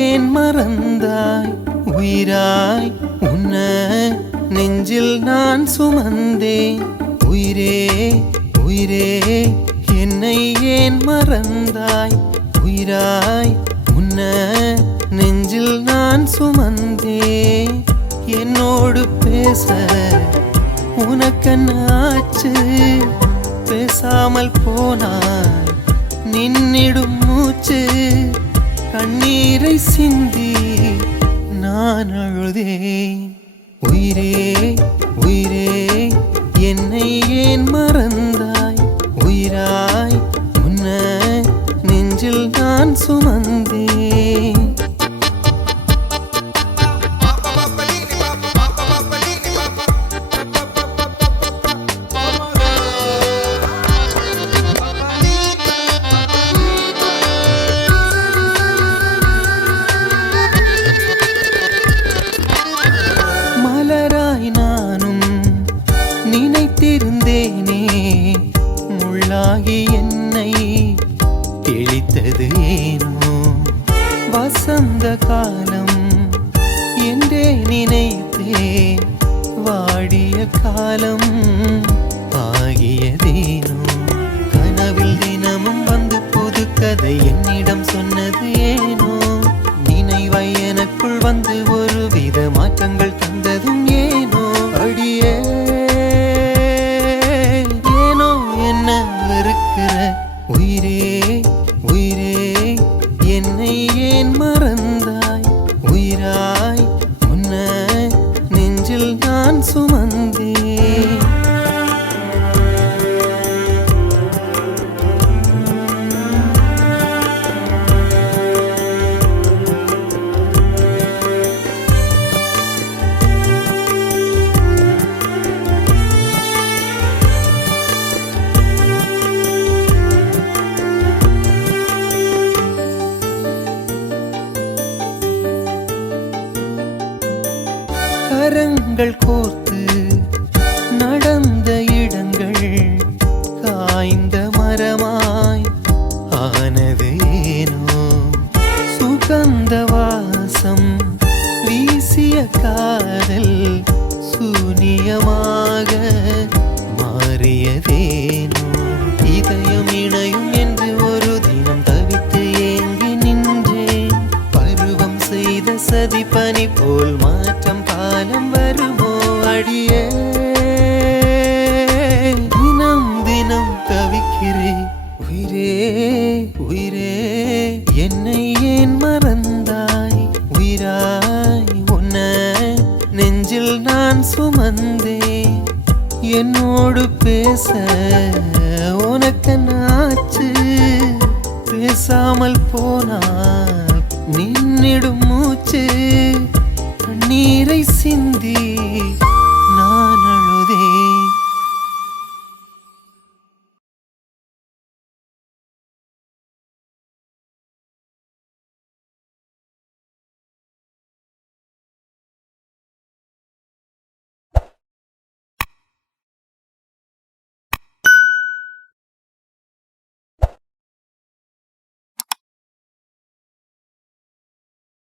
ஏன் மறந்தாய் உயிராய் உன்ன நெஞ்சில் நான் சுமந்தேன் உயிரே உயிரே என்னை ஏன் மறந்தாய் உயிராய் உன்ன நெஞ்சில் நான் சுமந்தேன் என்னோடு பேச உனக்கென்ன ஆச்சு பேசாமல் போனாய் நின்னிடும் மூச்சு கண்ணீரை சிந்தி நான் அழுதேன் உயிரே உயிரே என்னை ஏன் மறந்தாய் உயிராய் உன்ன நெஞ்சில் நான் சுமந்தேன் மலராய் நானும் நினைத்திருந்தேனே முள்ளாகி என்னை கிழித்தது ஏனோ வசந்த காலம் என்றே நினைத்தேன் வாடிய காலம் ஆகியதேனோ கனவில் தினமும் வந்து புது கதை என்னிடம் சொன்னது ஏனோ நினைவை எனக்குள் வந்து ஒரு வித மாற்றங்கள் தந்ததும் ஏனோ அடியே ஏனோ என்ன வெறுக்கிற உயிரே உயிரே என்னை ஏன் மறந்தாய் உயிராய் உன்ன நெஞ்சில் நான் சுமந்தேன் கரங்கள் கோர்த்து நடந்த இடங்கள் காய்ந்த மரமாய் ஆனது ஏனோ சுகந்த வாசம் வீசிய காதல் சூனியமாக மாறியதேனோ இதயம் இணையும் என்று ஒரு தினம் தவித்து ஏங்கி நின்றேன் பருவம் செய்த சதி பனி போல் மாற்றம் காலம் வருமோ அடியே தினம் தினம் தவிக்கிறேன் உயிரே உயிரே என்னை ஏன் மறந்தாய் உயிராய் உன்ன நெஞ்சில் நான் சுமந்தேன் என்னோடு பேச உனக்கென்ன ஆச்சு பேசாமல் போனால் நின்னிடும் மூச்சு கண்ணீரை சிந்தி